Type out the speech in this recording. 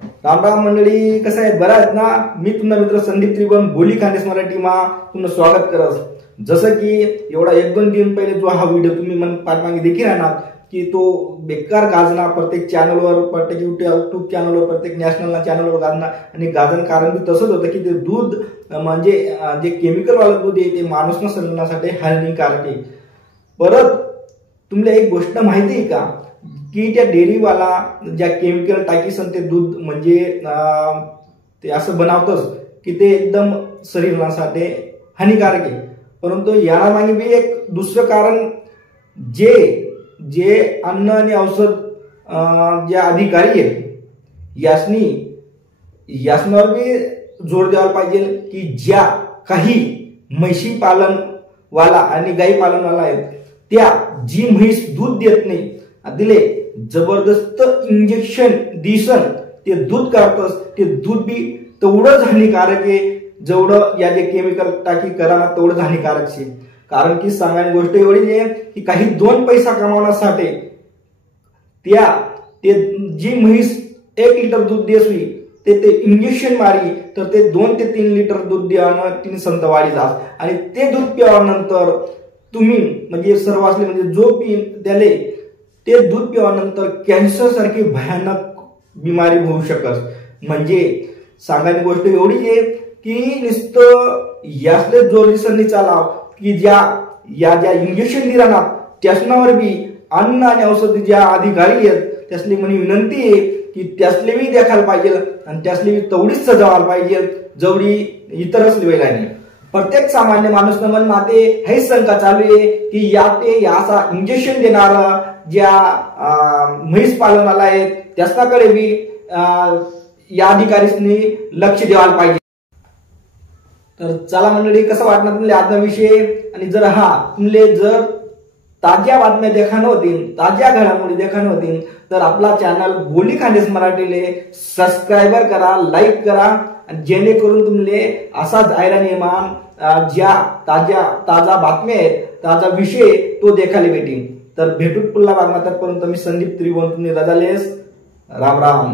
राम राम मंडळी, कसं आहेत? बरं आहेत ना? मी तुमचा मित्र संदीप त्रिभुवन बोली खानदेश मराठी मा तुमचं स्वागत करत. जसं की एवढा 1-2 दिन पहिले जो हा व्हिडिओ तुम्ही मन पाठमागे देखील आहे ना की तो बेकार गाजना प्रत्येक चॅनलवर, प्रत्येक युट्यूब चॅनलवर, प्रत्येक नॅशनल चॅनलवर गाजना आणि गाजन कारण बी तसंच होतं की ते दूध म्हणजे जे केमिकल वालं दूध आहे ते माणूसना शरीरासाठी हानिकारक आहे. परत तुमला एक गोष्ट माहिती आहे का की त्या डेअरीवाला ज्या केमिकल टाकीसन ते दूध म्हणजे ते असं बनवतंच की ते एकदम शरीरासाठी हानिकारक आहे. परंतु याला मागे बी एक दुसरं कारण जे अन्न आणि औषध जे अधिकारी आहेत यासनावर बी जोर द्यायला पाहिजे की ज्या काही म्हशी पालन वाला आणि गाई पालन वाला आहेत त्या जी म्हैस दूध देत नाही दिले जबरदस्त इंजेक्शन दिसन ते दूध काढतस, ते दूध बी तेवढंच हानिकारक आहे जेवढं या जे केमिकल टाकी करा तेवढंच हानिकारक आहे. कारण की सांगायची गोष्ट एवढी आहे की काही 2 पैसा कमावण्यासाठी ते जी म्हैस 1 लिटर दूध देसवी ते इंजेक्शन मारी तर ते 2 ते 3 लिटर दूध द्यावं 3 संत वाढी जात आणि ते दूध प्यावानंतर तुम्ही म्हणजे सर्व असले म्हणजे जो पी त्याले ते दूध प्यावानंतर कॅन्सर सारखी भयानक बिमारी होऊ शकत. म्हणजे सांगायची गोष्ट एवढी आहे की नुसतं यासले जोर दिसणी चालाव की ज्या इंजेक्शन दिला ना त्यासनावर बी अन्न आणि औषधी ज्या अधिकारी आहेत त्यासली म्हणे विनंती आहे की त्यासले बी देखायला पाहिजे आणि त्यासले बी तेवढीच सजा व्हायला पाहिजे जेवढी इतरच वेळेला नाही. प्रत्येक सामान्य माणूस मन माते हेच शंका चालू आहे की याचा इंजेक्शन देणारा ज्या म्हैस पालनाला आहेत त्याच्याकडे बी या अधिकारींनी लक्ष द्यायला पाहिजे. तर चला मंडळी, कसं वाटणार तुम्हाला आजचा विषय? आणि जर ताज्या बातम्या देखाणं होतील, ताज्या घडामोडी देखाणं होतील तर आपला चॅनल बोली खानदेश मराठीले सबस्क्राईबर करा, लाईक करा आणि जेणेकरून तुम्हाला असाच आयरा निर्माण ज्या ताजा बातम्या आहेत, ताजा विषय तो देखायला भेटेल. तर भेटूत पुन्हा बातम्या. तोपर्यंत मी संदीप त्रिभुवन तुम्ही रजा लेस. राम राम.